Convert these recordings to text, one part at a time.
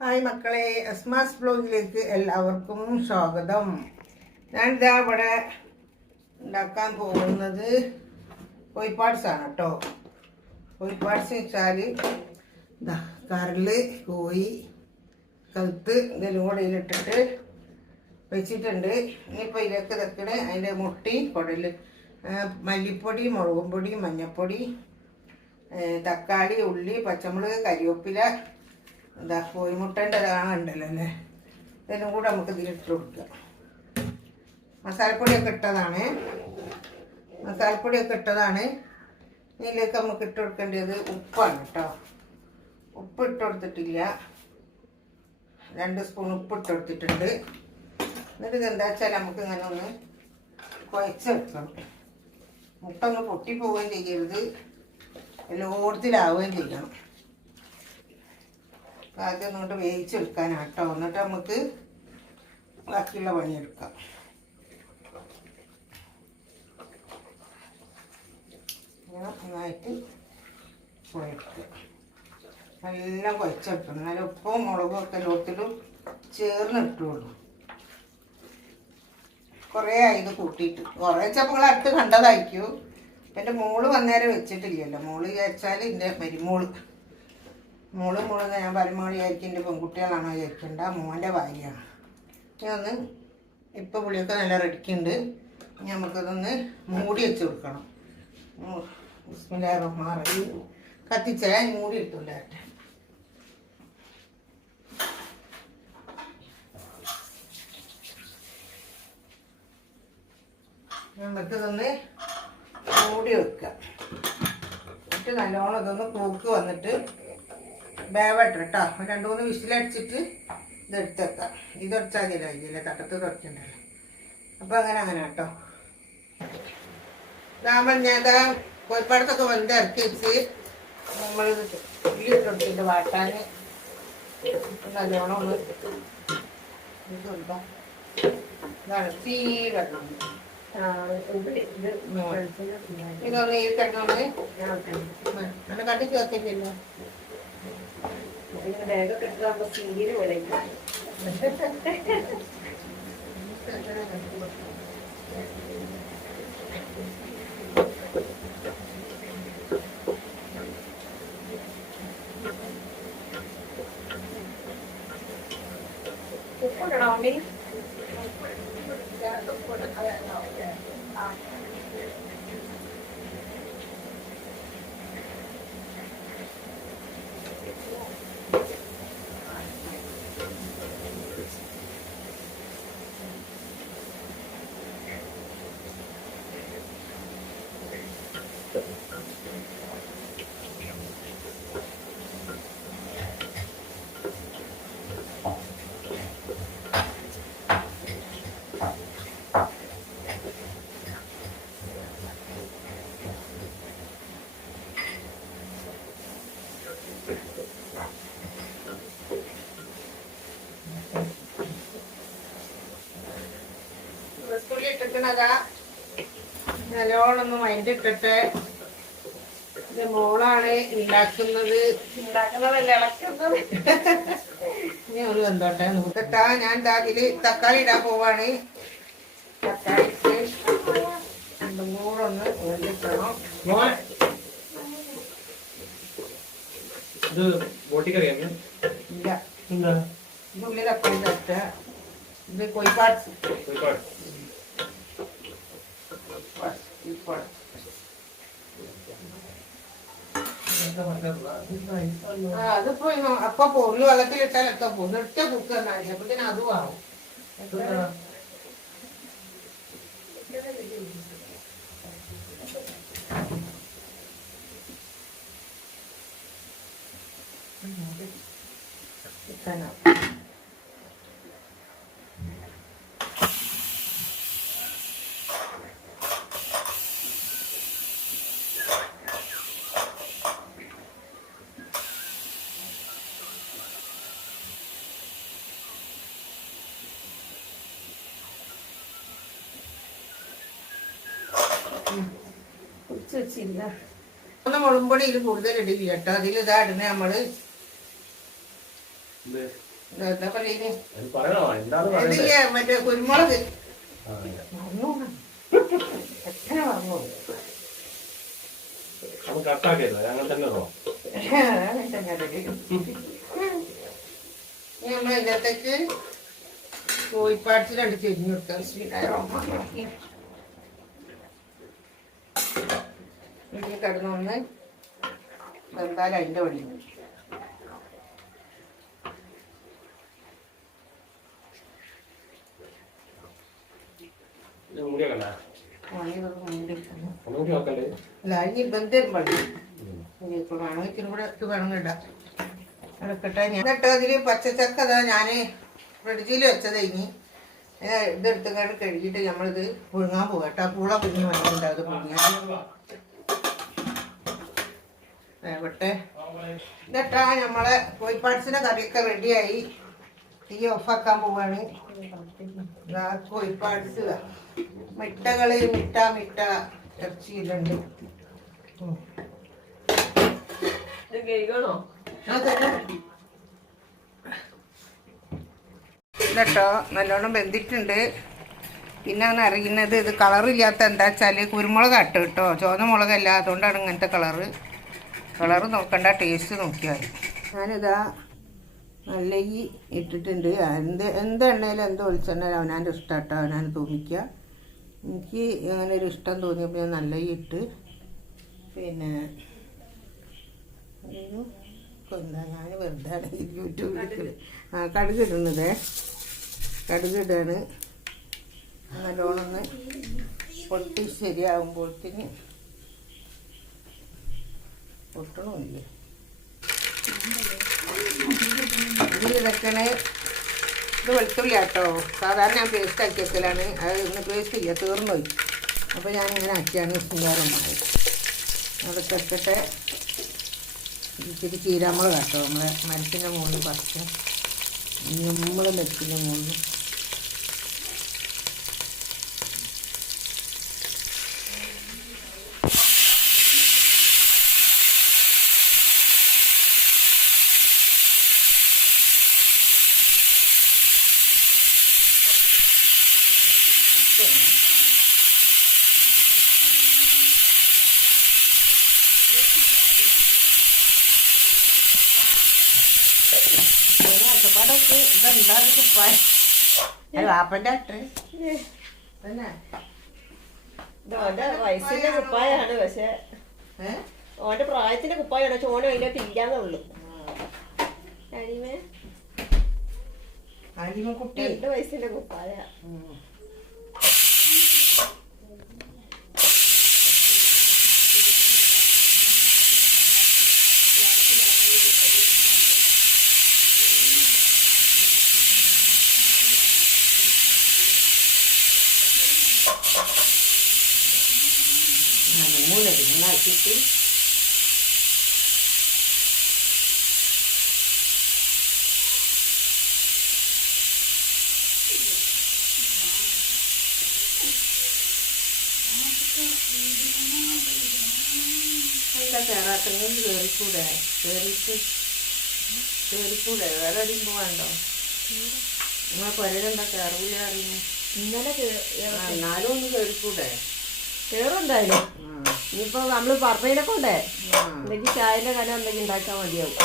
Hi മക്കളെ, അസ്മാസ് ബ്ലോഗിലേക്ക് എല്ലാവർക്കും സ്വാഗതം. ഞാൻ ഇതാ ഇവിടെ ഉണ്ടാക്കാൻ പോകുന്നത് കോഴിപ്പാട്സാണ് കേട്ടോ. കോഴിപ്പാട്സ് വെച്ചാൽ ഇതാ കരള്, കോഴി, കഴുത്ത് ഇതെല്ലാം കൂടെ ഇതിലിട്ടിട്ട് വെച്ചിട്ടുണ്ട്. ഇനിയിപ്പോൾ ഇതിലേക്ക് ഇതൊക്കെ അതിൻ്റെ മുട്ടി, കുടൽ, മല്ലിപ്പൊടി, മുളകും പൊടി, മഞ്ഞൾപ്പൊടി, തക്കാളി, ഉള്ളി, പച്ചമുളക്, കരിവേപ്പില, എന്താ കോഴിമുട്ടേൻ്റെ ഉണ്ടല്ലോ അല്ലേ, ഇതെല്ലാം കൂടെ നമുക്ക് ഇതിലിട്ട് കൊടുക്കുക. മസാലപ്പൊടിയൊക്കെ ഇട്ടതാണ്. ഇതിലേക്ക് നമുക്ക് ഇട്ട് കൊടുക്കേണ്ടത് ഉപ്പാണ് കേട്ടോ. ഉപ്പ് ഇട്ട് കൊടുത്തിട്ടില്ല, 2 സ്പൂൺ ഉപ്പ് ഇട്ട് കൊടുത്തിട്ടുണ്ട്. എന്നിട്ട് ഇതെന്താ വെച്ചാൽ നമുക്ക് ഇങ്ങനെ ഒന്ന് കുഴച്ചെടുക്കണം. മുട്ട ഒന്ന് പൊട്ടിപ്പോവുകയും ചെയ്യരുത്, എല്ലായിടത്തിലാവുകയും ചെയ്യണം. ആദ്യം ഒന്നുകൊണ്ട് വേവിച്ചെടുക്കാനാണ് കേട്ടോ. എന്നിട്ട് നമുക്ക് ബാക്കിയുള്ള പണിയെടുക്കാം. നന്നായിട്ട് കുഴക്കുക, എല്ലാം കുഴച്ചെടുക്കണം. എന്നാലും ഉപ്പും മുളകും ഒക്കെ എല്ലാത്തിലും ചേർന്നിട്ടുള്ളൂ. കുറേ ഇത് കൂട്ടിയിട്ട് കുറേ ചപ്പങ്ങൾ അടുത്ത് കണ്ടതായിരിക്കും. എൻ്റെ മോള് വന്നേരം വെച്ചിട്ടില്ലല്ലോ. മോള് വിചാരിച്ചാൽ എൻ്റെ മരുമോള് ഞാൻ പരമാവധി വിചാരിക്കും എൻ്റെ പെൺകുട്ടികളാണോ വിചാരിക്കേണ്ട, മോൻ്റെ ഭാര്യയാണ്. ഇതൊന്ന് ഇപ്പോൾ പുളിയൊക്കെ നല്ല റെഡിക്കുണ്ട്. ഇനി നമുക്കതൊന്ന് മൂടി വെച്ച് കൊടുക്കണം. മാറി കത്തിച്ചാൽ മൂടി ഇട്ടില്ലാട്ടെ. നമുക്കിതൊന്ന് മൂടി വെക്കുക. എന്നിട്ട് നല്ലോണം ഇതൊന്ന് കൂക്ക് വന്നിട്ട് വേവട്ടെ കേട്ടോ. 2-3 വിസിലടിച്ചിട്ട് ഇതെടുത്തേക്കാം. ഇതൊടിച്ചാൽ ഇതില്ല, തട്ടത്ത് തുടച്ചിട്ടുണ്ടല്ലോ. അപ്പോൾ അങ്ങനെ കേട്ടോ. ഇതാകുമ്പോൾ ഞാൻ കോഴിപ്പാടത്തൊക്കെ വെന്ത് ഇറക്കി വെച്ച് നമ്മൾ ഉള്ളിട്ടൊടുത്തിട്ട് വാട്ടാൻ നല്ലോണം ഒന്ന് കൊടുക്കാം. ഇതാണ് തീരണം. ഇതൊന്ന് ഈ കണ്ണൊന്ന് അങ്ങനെ കട്ടി ചേർത്തില്ലല്ലോ. ബാഗൊക്കെ എടുത്താകുമ്പോൾ തീരെ വിളയും. ഉപ്പിടണോ മമ്മി? ഇട്ടിട്ടതാ നല്ലോണൊന്ന് മൈൻഡിട്ടിട്ട്. ഇത് മോളാണ് ഉണ്ടാക്കുന്നതല്ല ഇളക്കുന്നത്. ഇനി ഒരു എന്തോട്ടെ നോക്കട്ടാ. ഞാൻ ഇതിൽ തക്കാളി ഇടാൻ പോവാണ്. തക്കാളിക്ക് 2 കൂടെ ഒന്ന് വേണ്ടിക്കണം. ഇല്ല, ഉള്ളി തക്കാളി തട്ട. ഇത് കോഴിപ്പാട്സ്. അതിപ്പോ അപ്പൊ പൊള്ളു വെള്ളത്തിലിട്ടാലൊക്കെ പൊന്നിട്ട കുക്കറിനായി അപ്പൊ തന്നെ അതും ആവും. മുളമ്പൊടി ഇതിൽ കൂടുതൽ ഇടില്ല കേട്ടോ. അതിൽ ഇതാ ഇടുന്ന നമ്മള് എന്താ പറയുന്നേ മറ്റേ കുരുമുളക് എത്ര പറഞ്ഞു നമ്മൾ ഇതിനകത്തേക്ക് കോഴിപ്പാട്സ് 2 ചെരിഞ്ഞു കൊടുക്കാം. ഇതിൽ കിടന്നൊന്ന് എന്തായാലും അതിൻ്റെ വഴി എന്നിട്ട് അതില് പച്ചച്ചക്ക അതാ ഞാന് ഫ്രിഡ്ജിൽ വെച്ചത്. ഇനി ഇതെടുത്തുകൊണ്ട് കഴുകിയിട്ട് നമ്മളിത് പുഴുങ്ങാൻ പോകട്ടോ. പൂള പുഴുങ്ങി വന്നിട്ടുണ്ടാവും. വേവട്ടെ. എന്നിട്ടാ നമ്മളെ കോഴിപ്പാട്സിന്റെ കറിയൊക്കെ റെഡിയായി. തീ ഓഫാക്കാൻ പോവാണ്. കോഴിപ്പാട്സ് മിട്ടകള് മിട്ട ഇറച്ചിയിലുണ്ട്. കേട്ടോ നല്ലോണം വെന്തിട്ടുണ്ട്. പിന്നെ അങ്ങനെ അറിയുന്നത് ഇത് കളറില്ലാത്ത എന്താ വെച്ചാൽ കുരുമുളക് ഇട്ട് കേട്ടോ. ചുവന്ന മുളകല്ല, അതുകൊണ്ടാണ് ഇങ്ങനത്തെ കളറ് നോക്കണ്ട, ടേസ്റ്റ് നോക്കിയാൽ. ഞാനിതാ നല്ല ഈ ഇട്ടിട്ടുണ്ട്. എന്ത് എണ്ണയിലും എന്ത് വെളിച്ചെണ്ണയിലും അവനാൻ്റെ ഇഷ്ടം കേട്ടോ. അവനാൻ തോന്നിക്കുക. എനിക്ക് അങ്ങനെ ഒരു ഇഷ്ടം തോന്നിയപ്പോൾ ഞാൻ നല്ല ഈ ഇട്ട്. പിന്നെ എന്താ ഞാൻ വെറുതെ യൂട്യൂബിൽ കടുക് ഇടുന്നത്. കടുക് ഇടാണ്. നല്ലോണമെന്ന് പൊട്ടി ശരിയാകുമ്പോഴത്തേന് പൊട്ടണമില്ല. ഇതിലിതൊക്കെയാണ്. ഇത് വെളുത്തുള്ളി കേട്ടോ. സാധാരണ ഞാൻ പേസ്റ്റ് ആക്കി വെക്കലാണ്. അത് ഇന്ന് പേസ്റ്റ് ഇല്ല, തീർന്നു പോയി. അപ്പോൾ ഞാനിങ്ങനെ ആക്കിയാണ് സുന്ദരമായി. അതൊക്കെ ഇട്ടിട്ട് ഇച്ചിരി ചീരാമുളക് കേട്ടോ. നമ്മളെ മരത്തിൻ്റെ മുകളിൽ പറിച്ച് നമ്മൾ മരത്തിൻ്റെ മുകളിൽ ഇതെന്താണ് കുപ്പായ? വാപ്പൻ്റെ അട്ടെ തന്നെ വയസ്സിന്റെ കുപ്പായാണ്. പക്ഷെ ഓന്റെ പ്രായത്തിന്റെ കുപ്പായാണ്. ചോന അതിലോട്ട് ഇല്ലാന്നുള്ളു. കുട്ടി 2 വയസ്സിന്റെ കുപ്പായ. നന്നാക്കിയിട്ട് എന്താ കയറാക്കുന്നത്? കയറിക്കൂടെ വേറെ അടിയുമ്പോൾ വേണ്ടോ? നിങ്ങളെ പുരയിലെന്താ കയറൂല അറിയുന്നു? ഇന്നലെ എന്നാലും ഒന്ന് കയറിക്കൂടെ? കേറുണ്ടായിരുന്നു. ഇനിയിപ്പോ നമ്മള് പറഞ്ഞതിനെ കൊണ്ടേ എന്തെങ്കിലും ചായന്റെ കനം എന്തെങ്കിലും ഉണ്ടാക്കാൻ മതിയാവും.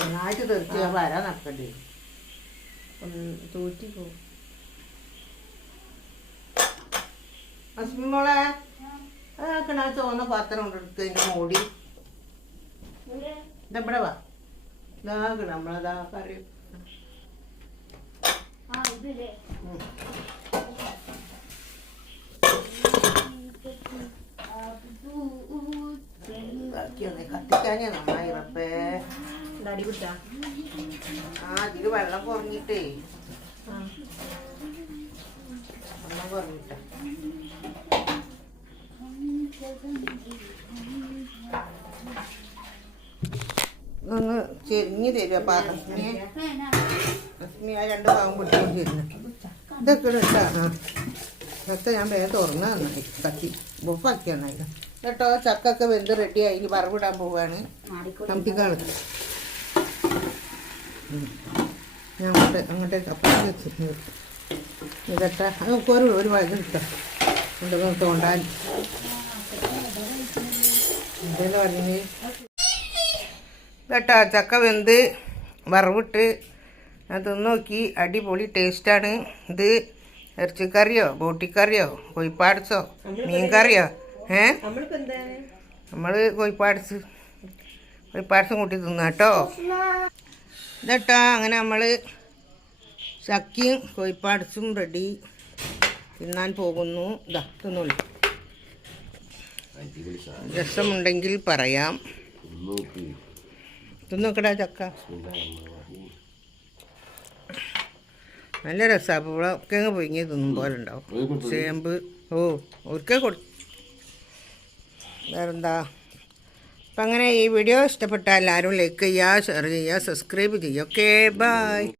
നന്നായിട്ട് തെറിച്ച് വരാൻ നടക്കണ്ടേ? തൂറ്റിപ്പോവും. മോളെ അതാക്കണ ചുവന്ന പാത്രം കൊണ്ടെടുത്ത് അതിൻ്റെ മൂടി ഇതെവിടെ വാ. ഇതാക്കണ നമ്മളതാ കറി കത്തിക്കാനേ നന്നായി റബ്ബേ. അടി പിടിച്ചാ ഇതില് വെള്ളം കുറഞ്ഞിട്ടേ വെള്ളം കുറഞ്ഞിട്ട ഒന്ന് ചെരിഞ്ഞ് തരുക പാത്രത്തിന്. അസ്മി ആ 2 ഭാഗം പൊട്ടിക്കൊണ്ട് തരുന്നു. ഇതൊക്കെ ഇട്ടാ ഇതൊക്കെ ഞാൻ വേഗം തുറന്ന് നന്നായി കത്തി ബൊഫാക്കി നന്നായി കേട്ടോ. ചക്കൊക്കെ വെന്ത് റെഡിയായി. ഇനി വറവിടാൻ പോവുകയാണ്. നമുക്ക് കാണും ഞാൻ അങ്ങോട്ടേക്ക് അപ്പം വെച്ചിട്ട് ഇതട്ട നമുക്ക് ഒരു വഴി കിട്ടാം ഉണ്ടെന്ന് തോണ്ടാൻ എന്തെങ്കിലും പറഞ്ഞ് കേട്ടോ. ചക്ക വെന്ത് വറവിട്ട് ഞാൻ തിന്ന് നോക്കി. അടിപൊളി ടേസ്റ്റാണ്. ഇത് ഇറച്ചിക്കറിയോ ബോട്ടിക്കറിയോ കോഴിപ്പാടസോ മീൻ കറിയോ? നമ്മൾ കോഴിപ്പാടസും കൂട്ടി തിന്നാം കേട്ടോ. ഇതട്ടാ അങ്ങനെ നമ്മൾ ചക്കയും കോഴിപ്പാടസും റെഡി തിന്നാൻ പോകുന്നു. ഇതാ തിന്നോളൂ. രസമുണ്ടെങ്കിൽ പറയാം. തിന്നോക്കടാ ചക്ക നല്ല രസമാണ്. അപ്പോൾ ഇവിടെ ഒക്കെ അങ്ങ് പൊങ്ങി തിന്നും പോലെ ഉണ്ടാവും. ചേമ്പ് ഒരിക്കൽ വേറെന്താ. അപ്പം അങ്ങനെ ഈ വീഡിയോ ഇഷ്ടപ്പെട്ടാൽ എല്ലാവരും ലൈക്ക് ചെയ്യുക, ഷെയർ ചെയ്യുക, സബ്സ്ക്രൈബ് ചെയ്യുക. Okay bye.